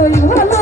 আমি তো ভাই কতই ভালোবাসি